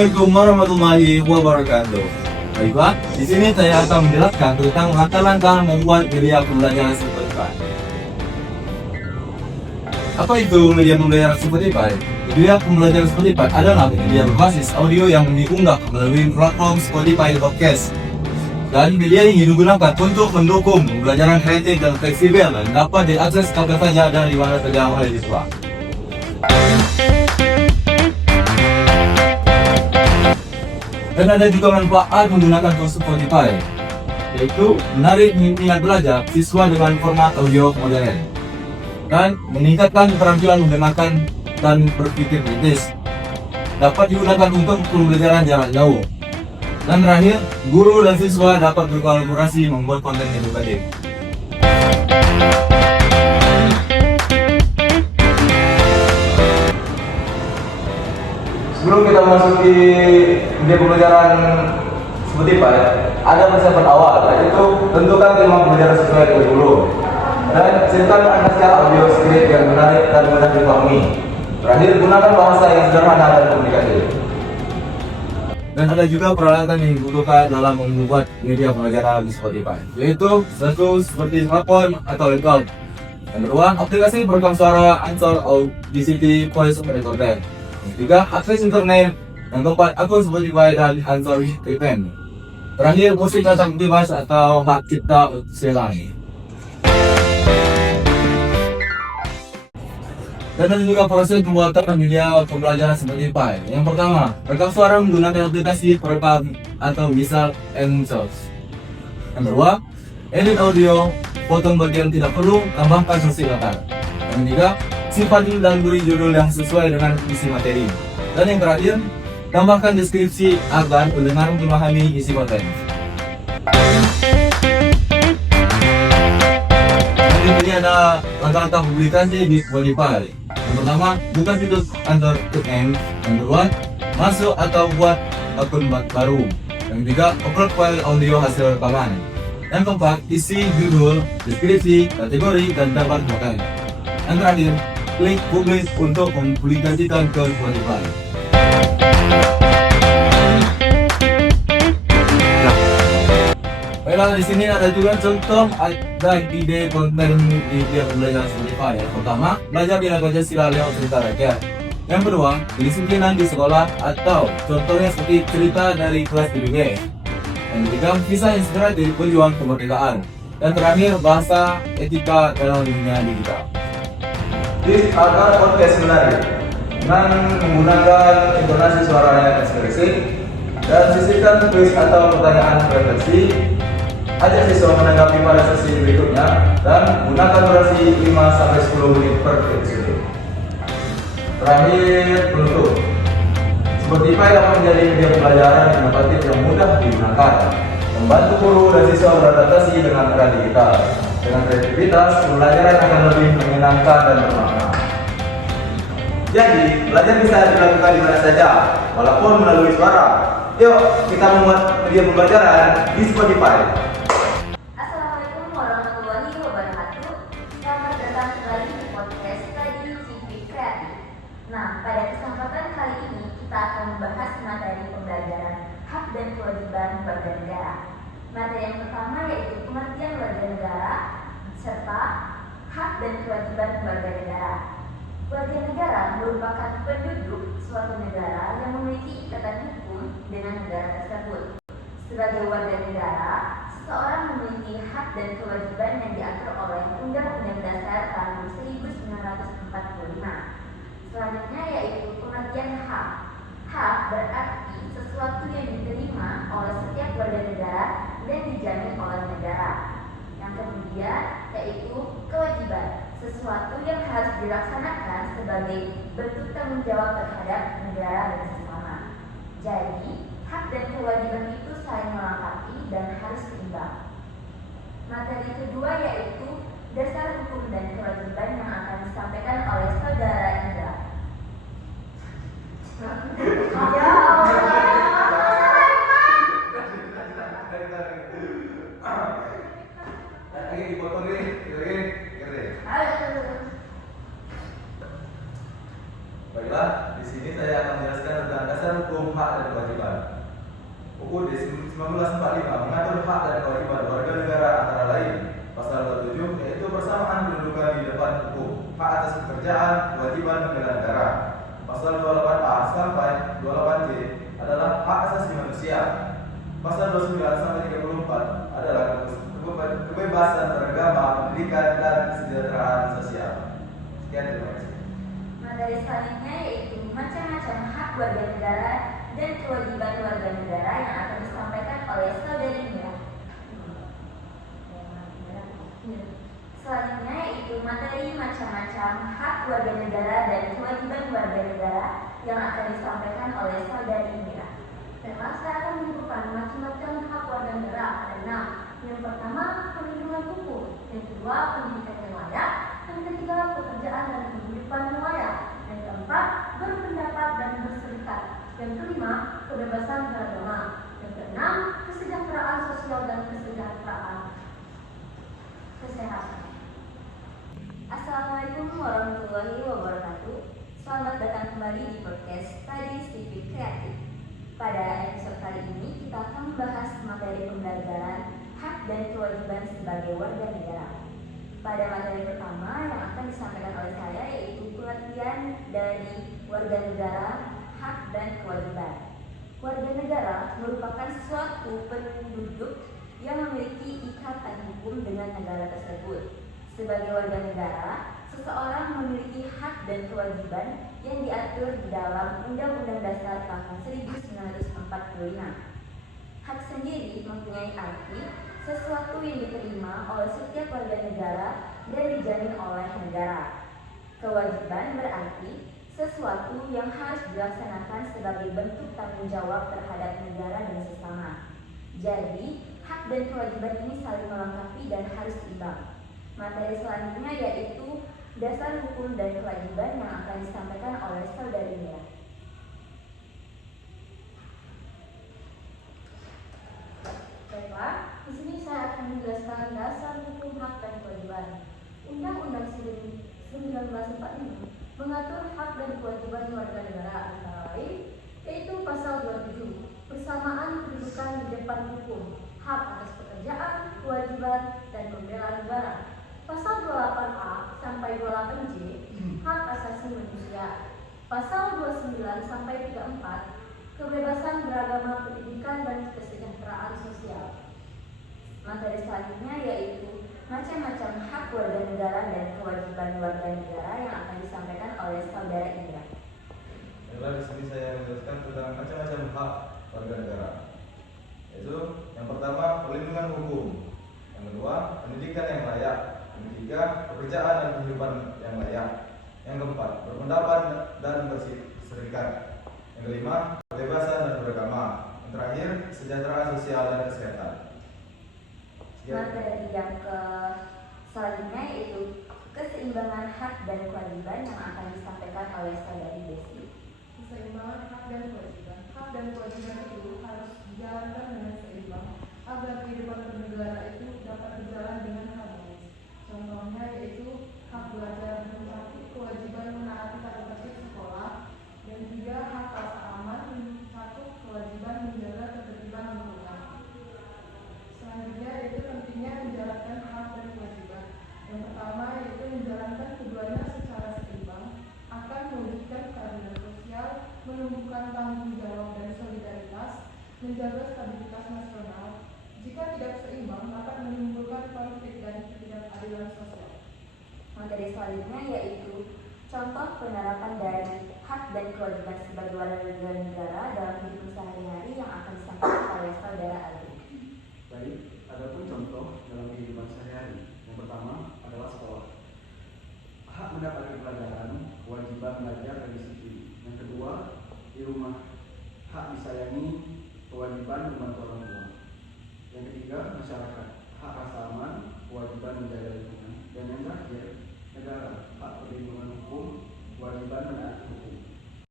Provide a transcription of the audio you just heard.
Assalamualaikum warahmatullahi wabarakatuh. Baiklah, di sini saya akan menjelaskan tentang langkah-langkah membuat media pembelajaran Spotify. Apa itu media pembelajaran Spotify? Media pembelajaran Spotify adalah media berbasis audio yang diunggah melalui platform Spotify Podcast. Dan media ini digunakan untuk mendukung pembelajaran kreatif dan fleksibel dan dapat diakses kapan saja dan di mana saja oleh siswa. Dan ada juga manfaat menggunakan tools Spotify, yaitu menarik minat belajar siswa dengan format audio modern dan meningkatkan keterampilan mendengarkan dan berpikir kritis. Dapat digunakan untuk pembelajaran jarak jauh. Dan terakhir, guru dan siswa dapat berkolaborasi membuat konten edukatif. Sebelum kita memasuki media pembelajaran Spotify, ada persiapan awal, yaitu tentukan tema pembelajaran sesuai dengan guru dan siapkan naskah audio skrip yang menarik dan mudah dipahami. Terakhir, gunakan bahasa yang sederhana dan komunikatif. Dan ada juga peralatan yang dibutuhkan dalam membuat media pembelajaran di Spotify, yaitu satu seperti smartphone atau laptop. Yang kedua, aplikasi perekam suara Anchor Audacity Voice Recorder. Yang ketiga, akses internet. Yang keempat, akun Spotify dan Anchor VPN. Terakhir, musik datang bebas atau hak cipta usianya. Dan ada juga proses pembuatan media pembelajaran Spotify. Yang pertama, rekam suara menggunakan aplikasi perekam atau misal Source. Yang kedua, edit audio, potong bagian tidak perlu, tambahkan musik latar. Yang ketiga, simpan dan beri judul yang sesuai dengan isi materi. Dan yang terakhir, tambahkan deskripsi agar pendengar memahami isi konten. Ini ada langkah-langkah publikasi di Spotify. Yang pertama, buka situs Anchor VPN. Yang kedua, masuk atau buat akun baru. Yang ketiga, upload file audio hasil rekaman. Yang keempat, isi judul, deskripsi, kategori, dan daftar konten. Yang terakhir, klik publish untuk mempublikasikan ke Spotify. Baiklah, di sini ada juga contoh ada ide konten di media pembelajaran Spotify. Yang pertama, belajar bila Pancasila lewat cerita rakyat. Yang kedua, kedisiplinan di sekolah atau contohnya seperti cerita dari kelas BBG. Yang ketiga, kisah inspiratif pejuang kemerdekaan. Dan terakhir, bahasa etika dalam dunia digital. This adalah podcast menarik dengan menggunakan intonasi suara yang ekspresif dan sisipkan kuis atau pertanyaan refleksi. Ajak siswa menanggapi pada sesi berikutnya dan gunakan durasi 5-10 menit per episode. Terakhir, penutup. Spotify dapat menjadi media pembelajaran inovatif yang mudah digunakan, membantu guru dan siswa beradaptasi dengan era digital. Dengan kreativitas, pembelajaran akan lebih menyenangkan dan bermakna. Jadi, belajar bisa dilakukan di mana saja, walaupun melalui suara. Yuk, kita membuat media pembelajaran di Spotify. Assalamualaikum warahmatullahi wabarakatuh. Selamat datang kembali di podcast Study Civic Kreatif. Nah, pada kesempatan kali ini kita akan membahas materi pembelajaran hak dan kewajiban warga negara. Materi yang pertama yaitu pengertian warga negara serta hak dan kewajiban warga negara. Warga negara merupakan penduduk suatu negara yang memiliki ikatan hukum dengan negara tersebut. Sebagai warga negara, seseorang memiliki hak dan kewajiban yang diatur oleh Undang-Undang Dasar tahun 1945. Selanjutnya yaitu pengertian hak. Hak berarti sesuatu yang diterima oleh setiap warga negara dan dijamin oleh negara. Yang kemudian yaitu kewajiban, sesuatu yang harus dilaksanakan sebagai bentuk tanggung jawab terhadap negara dan sesama. Jadi, hak dan kewajiban itu saling melengkapi dan harus seimbang. Materi kedua yaitu dasar hukum dan kewajiban yang akan disampaikan oleh saudara Indra. Baiklah, di sini saya akan menjelaskan tentang dasar hukum hak dan kewajiban warga negara antara lain. Pasal 27 yaitu persamaan kedudukan di depan hukum, hak atas pekerjaan, kewajiban membela negara. Pasal 28A sampai 28C adalah hak asasi manusia. Pasal 29 sampai 34 adalah kebebasan beragama, pendidikan, dan kesejahteraan sosial. Sekian, terima kasih. Materi selanjutnya yaitu macam-macam hak warga negara dan kewajiban warga negara yang akan disampaikan oleh saudari Mira. Selanjutnya yaitu materi macam-macam hak warga negara dan kewajiban warga negara yang akan disampaikan oleh saudari Mira. Baiklah, saya akan menyebutkan macam-macam hak warga negara. Ada 6. Yang pertama, perlindungan hukum. Yang kedua, pendidikan yang layak. Yang ketiga, pekerjaan dan kehidupan yang layak. Yang keempat, berpendapat dan berserikat. Yang kelima, kebebasan beragama. Yang keenam, kesejahteraan sosial dan kesejahteraan kesehatan. Assalamualaikum warahmatullahi wabarakatuh. Selamat datang kembali di podcast Study Civic Kreatif. Pada episode kali ini kita akan membahas materi pembelajaran hak dan kewajiban sebagai warga negara. Pada materi pertama yang akan disampaikan oleh saya yaitu pengertian dari warga negara, hak dan kewajiban. Warga negara merupakan suatu penduduk yang memiliki ikatan hukum dengan negara tersebut. Sebagai warga negara, seseorang memiliki hak dan kewajiban yang diatur di dalam Undang-Undang Dasar tahun 1945. Hak sendiri mempunyai arti sesuatu yang diterima oleh setiap warga negara dan dijamin oleh negara. Kewajiban berarti sesuatu yang harus dilaksanakan sebagai bentuk tanggung jawab terhadap negara dan sesama. Jadi, hak dan kewajiban ini saling melengkapi dan harus seimbang. Materi selanjutnya yaitu dasar hukum dan kewajiban yang akan disampaikan oleh saudari Mira. Baiklah, di sini saya akan menjelaskan dasar hukum hak dan kewajiban. Undang-Undang 1945 mengatur hak dan kewajiban warga negara antara lain yaitu pasal 27, persamaan kedudukan di depan hukum, hak atas pekerjaan, kewajiban, dan membela negara. Pasal 28A sampai 28J, hak asasi manusia. Pasal 29 sampai 34, kebebasan beragama, pendidikan, dan kesejahteraan sosial. Materi selanjutnya yaitu macam-macam hak warga negara dan kewajiban warga negara yang akan disampaikan oleh saudara Indra. Baiklah, di sini saya menjelaskan tentang macam-macam hak warga negara. Yaitu yang pertama, perlindungan hukum. Yang kedua, pendidikan yang layak. Yang ketiga, pekerjaan dan kehidupan yang layak. Yang keempat, berpendapat dan berserikat. Yang kelima, kebebasan dan beragama. Yang terakhir, kesejahteraan sosial dan kesehatan. Materi yang selanjutnya yaitu keseimbangan hak dan kewajiban yang akan disampaikan oleh saudari Desi. Keseimbangan hak dan kewajiban. Hak dan kewajiban itu harus dijalankan dengan seimbang agar kehidupan bernegara itu dapat berjalan dengan harmonis. Contohnya yaitu hak belajar mencakup kewajiban menaati tata tertib sekolah dan juga hak rasa aman mencakup kewajiban menjaga ketertiban lingkungan. Selanjutnya yaitu pentingnya menjalankan hak dan kewajiban. Yang pertama yaitu menjalankan keduanya secara seimbang akan mewujudkan keadilan sosial, menumbuhkan tanggung jawab dan solidaritas, menjaga stabilitas nasional. Jika tidak seimbang, dapat menimbulkan konflik dan ketidakadilan sosial. Materi selanjutnya yaitu contoh penerapan dari hak dan kewajiban sebagai warga negara dalam hidup sehari-hari yang akan disampaikan oleh saudara Aldi. Baik, adapun contoh dalam kehidupan sehari-hari. Yang pertama adalah sekolah. Hak mendapatkan pelajaran, kewajiban belajar dan disiplin. Yang kedua, di rumah. Hak disayangi, kewajiban membantu orang tua. Yang ketiga, masyarakat. Hak rasa aman, kewajiban menjaga lingkungan. Dan yang terakhir, negara. Hak perlindungan hukum, kewajiban menaati hukum.